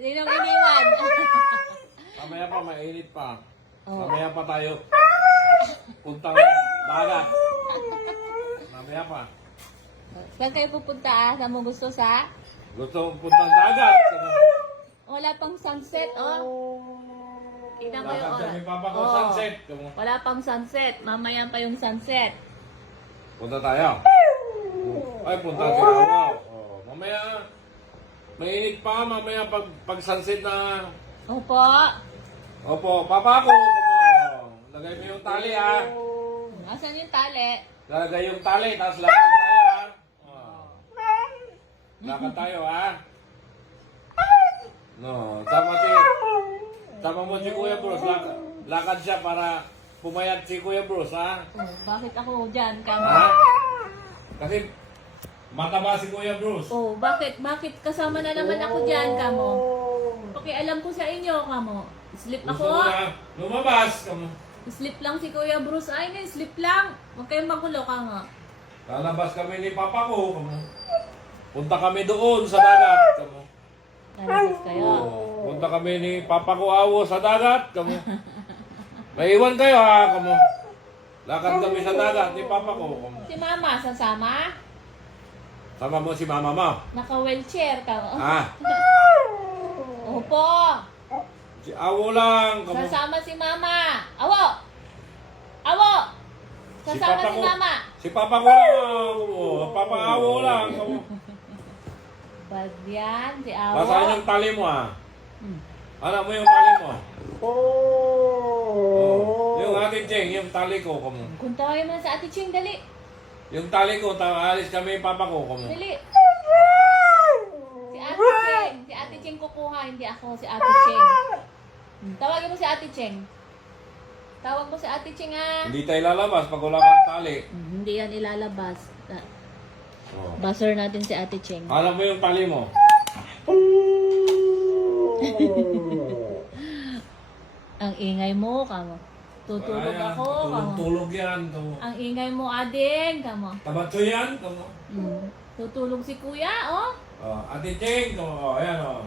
Sinong iniwan? Mamaya pa, mainit pa. Oh. Mamaya pa tayo. Puntang dagat. Mamaya pa. Saan kayo pupunta ah? Saan mo gusto sa? Gusto mong puntang dagat. Wala pang sunset, oh. Tingnan mo yung Dagat oras. kami papa ko, Oh. sunset. Wala pang sunset. Mamaya pa yung sunset. Punta tayo. Ay, punta tayo. Oh, mamaya, mainit pa. Mamaya pag sunset na. Opo. Opo, papa ko. Lagay mo yung tali, ha. Asan yung tali? Lagay yung tali, tapos lakad tayo, ha. Oh. Lakad tayo, ha. No, tama mo si Kuya Bruce. Lakad siya para pumayat si Kuya Bruce, ha. Oh, bakit ako dyan, kamo? Ha? Kasi mataba si Kuya Bruce. Oh, bakit? Bakit kasama na naman ako dyan, kamo? Okay, alam ko sa inyo, kamo. Sleep Gusto ako. mo na lumabas. Sleep lang si Kuya Bruce. Ay, nga, sleep lang. Huwag kayong magulo, kamo. Lalabas kami ni Papa ko. Punta kami doon sa dagat. Lalabas kayo. Punta kami ni Papa ko awo sa dagat. May iwan kayo, ha. Lakad kami sa dagat ni Papa ko. Si Mama, sasama? Sama mo si Mama mo. Naka-wheelchair ka. Ha? Opo. Si awo lang. Sasama si Mama. Awo! Awo! Sasama si Mama. Si Papa ko lang. Papa awo lang. Bad yan, si Awo. Basahin yung tali mo, ha. Hmm. Alam mo yung tali mo? Oh. Yung Ate Cheng, yung tali ko. Kunta kayo man sa Ate Ching, dali. Yung tali ko, alis kami yung Papa ko. Dali. Si Ate Cheng. Si Ate Cheng kukuha, hindi ako. Si Ate Cheng. Tawagin mo si Ate Cheng. Tawag mo si Ate Cheng, ah. Hindi tayo lalabas pag wala kang tali. Hindi yan ilalabas. Oh. Buzzer natin si Ate Cheng. Alam mo yung tali mo? Ang ingay mo, kamo. Tutulog Ayan, ako, kamo. tulog yan. Ang ingay mo, ading, kamo. Tabatso yan. Tutulog si kuya, oh. Oh, Ate Cheng. Oh, ayan, oh.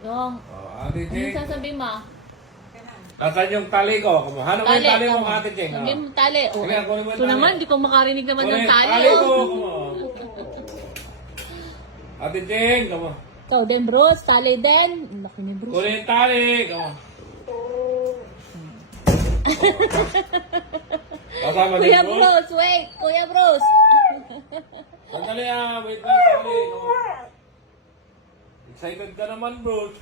Yung, Ate ano Cheng. sasabihin mo? Nasaan yung tali ko? Hanap mo yung tali mo, kamo. Ate Cheng. Sabihin mo tali. Oh. Sige, kunin mo yung Ito tali. naman, di ko makarinig naman ng tali, Tali ko. oh. Ate Cheng. Ikaw din, Bruce. Tali din. Ang laki ni Bruce. Kunin yung tali. Kasama din Kuya po. Bruce, wait. Kuya Bruce. Sandali, wait lang yung tali. Excited ka naman, Bruce.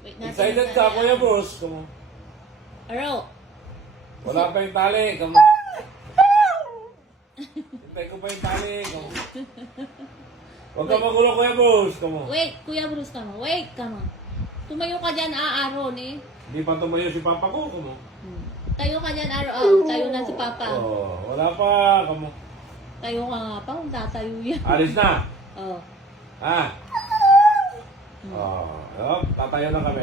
Wait natin Excited yung ka, tali, Kuya ah. Bruce. Araw. Wala pa yung tali. Hintay ko pa yung tali. Huwag ka magulo, Kuya Bruce. Wait, Kuya Bruce, kamo. Wait, kamo. Tumayo ka dyan, Aaron, eh. Hindi pa tumayo si Papa ko. Tayo ka dyan, Aaron. Oh, tayo na si Papa. Oh, wala pa. Tayo ka nga pa, kung tatayo yan. Alis na. Oh. Ha? Oh, tatayo na kami.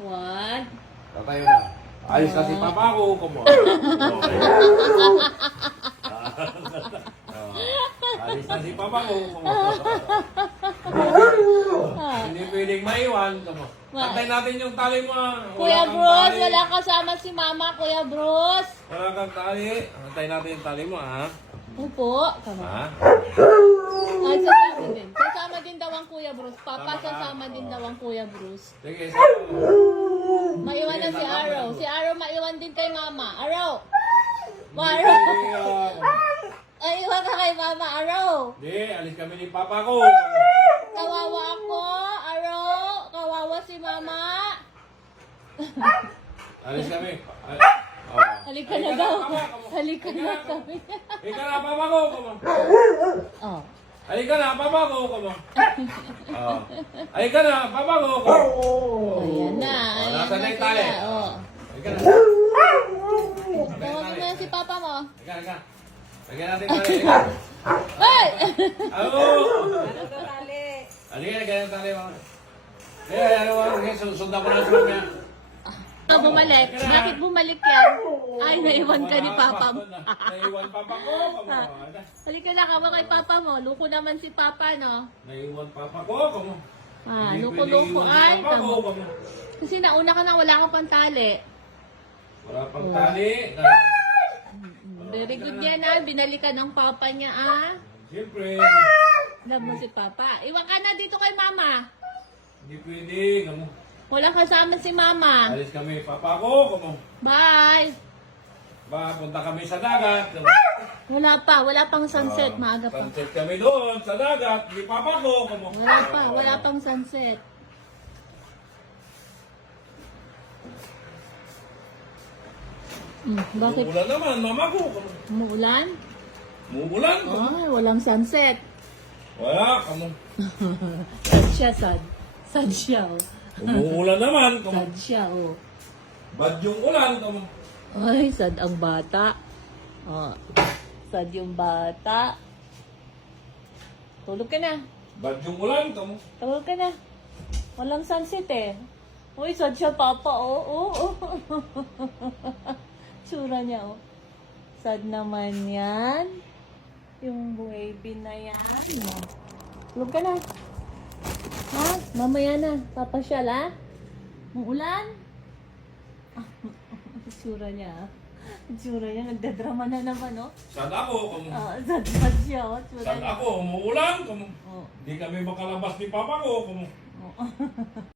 One. Tatayo na. Alis na si Papa ko. Alis na si Papa ko. Hindi pwedeng maiwan. Antay natin yung tali mo. Kuya Bruce, wala kasama si Mama, Kuya Bruce. Wala kang tali. Antay natin yung tali mo, ha? Opo. Kamo. Ha? Ay, sasama din. Sasama din daw ang Kuya Bruce. Papa, Tama ka. sasama din daw ang Kuya Bruce. Sige, Maiwan na si Arrow. Si Arrow maiwan din kay Mama. Arrow! Hindi Arrow! pwedeng, Ay, iwan ka kay Mama. Arrow! Hindi, alis kami ni Papa ko. Kawawa ako. Arrow! Kawawa si Mama. Alis kami. Halika na daw. Halika na kami. Halika na, Papa ko. Oh. Halika na, Papa ko. Halika na, Papa ko. Ayan na. Ayan Nasaan na na yung tali? sila. Oh. Halika na. Tawagin mo yan si Papa mo. Halika. Lagyan natin yung tali. Hey! Ano? Halika, lagyan yung tali. Sundan ko na sa mga. Bumalik. Bakit bumalik yan? Ay, naiwan ka ni Papa mo. Naiwan Papa ko. Halika na, kawa kay Papa mo. Luko naman si Papa, no? Naiwan Papa ko. Ah, Hindi loko-loko pwedeng ay. iwan si Papa ko. Tama. Kasi nauna ka na, wala kang pantali. Wala pang tali. Very good yan ah. Binalikan ang papa niya ah. Siyempre, Love mo si papa. Iwan ka na dito kay mama. hindi pwede. Kamu. Wala kasama si mama. Alis kami, Papa ko. Kamu. Bye. Ba, punta kami sa dagat. Wala pang sunset. Maaga pa. Sunset kami doon sa dagat. Ni Papa ko. Kamu. Wala pang sunset. Bakit? Umuulan naman, Mama ko. Kamu. Umuulan? Umuulan. Kamu. Ay, walang sunset. Wala, kamu. Sad siya, sad. Sad siya, oh. Umuulan naman. Kamu. Sad siya, oh. Bad yung ulan. Kamu. Ay, sad ang bata. Oh, sad yung bata. Tulog ka na. Bad yung ulan. Kamu. Tulog ka na. Walang sunset eh. Uy, sad siya, papa, oh. Oh. Tsura niya, oh. Sad naman yan. Yung baby na yan. Tulog ka na. Ha? Mamaya na. Papasyal, ha? Ulan? Tsura niya, ah. Tsura niya, nagdadrama na naman, oh. Sad ako. Kamu. Sad siya, oh. Tsura Sad niya. ako. Umuulan. Kamu. Oh. Hindi kami makalabas ni Papa ko. Kamu. Oh.